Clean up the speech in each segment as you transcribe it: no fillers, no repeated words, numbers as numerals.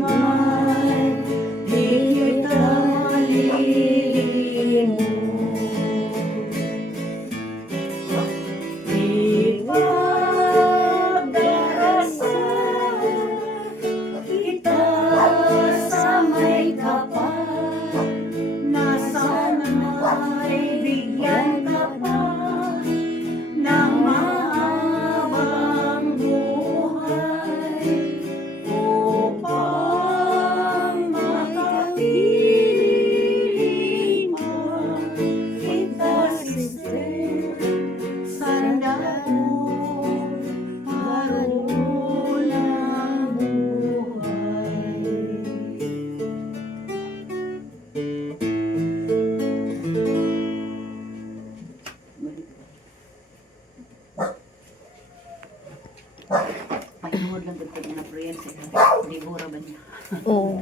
man, di kita malilimot. Ipagdarasal kita sa may kapal, na sana'y bigyan ka pa ng mahabang buhay, upang makapiling pa kita, sister, sa daong karulang buhay. Painuhod lang dito na prayer sa libura ba niya? Oo.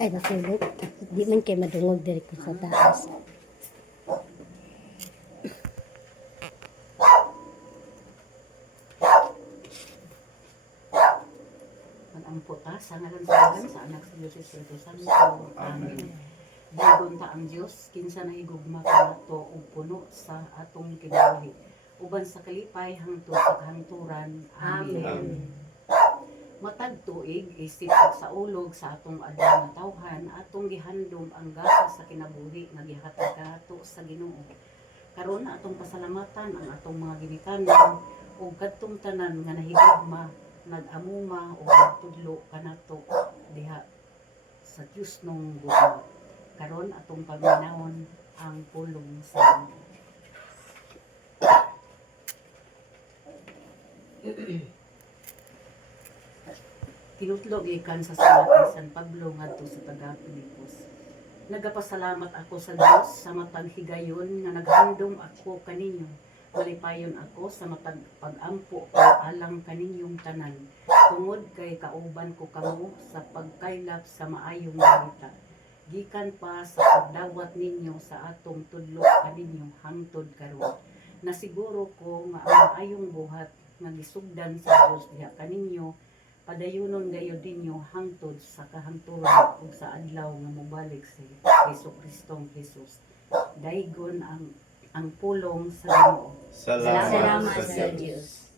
Ay, nasulog. Di man kayo madungog diri ko sa taas. Mag-ampo ta sa ngalan sa anak sa Diyos Espiritu Santo. Amen. Dagon ta ang Diyos, kinsa nahigugma ka nato ug puno sa atong kinabuhi. Uban sa kalipay hangtod sa kahangturan. Amen. Matag tuig isip sa ulog sa atong adlaw nga tawhan, atong gihandom ang gasa sa kinabuhi nga gihatag kanato sa Ginoo. Karon na atong pasalamatan ang atong mga ginikanan ug kadtong tanan nga nahigugma, nag-amuma o nagtudlo kanato diha sa Dios nung gugma. Karon atong pagminahon ang pulong sa Tinutlog ikan sa sulat ni San Pablo ngadto sa taga-Pilipos. Nagapasalamat ako sa Dios sa matag higayon nga naghandom ako kaninyo. Malipayon ako sa matag pag-ampo o alang kaninyong tanan. Tungod kay kauban ko kamo sa pagkaylap sa maayong balita. Gikan pa sa pagdawat ninyo sa atong tudlo kaninyo hangtod karon. Nasiguro ko nga ang maayong buhat nga gisugdan sa Dios diha kaninyo padayunon gayo dinyo hangtod sa kahangturan ug sa adlaw nga mobalik si Kristong Jesus. Daygon ang pulong sa Ginoo. Salamat sa Diyos.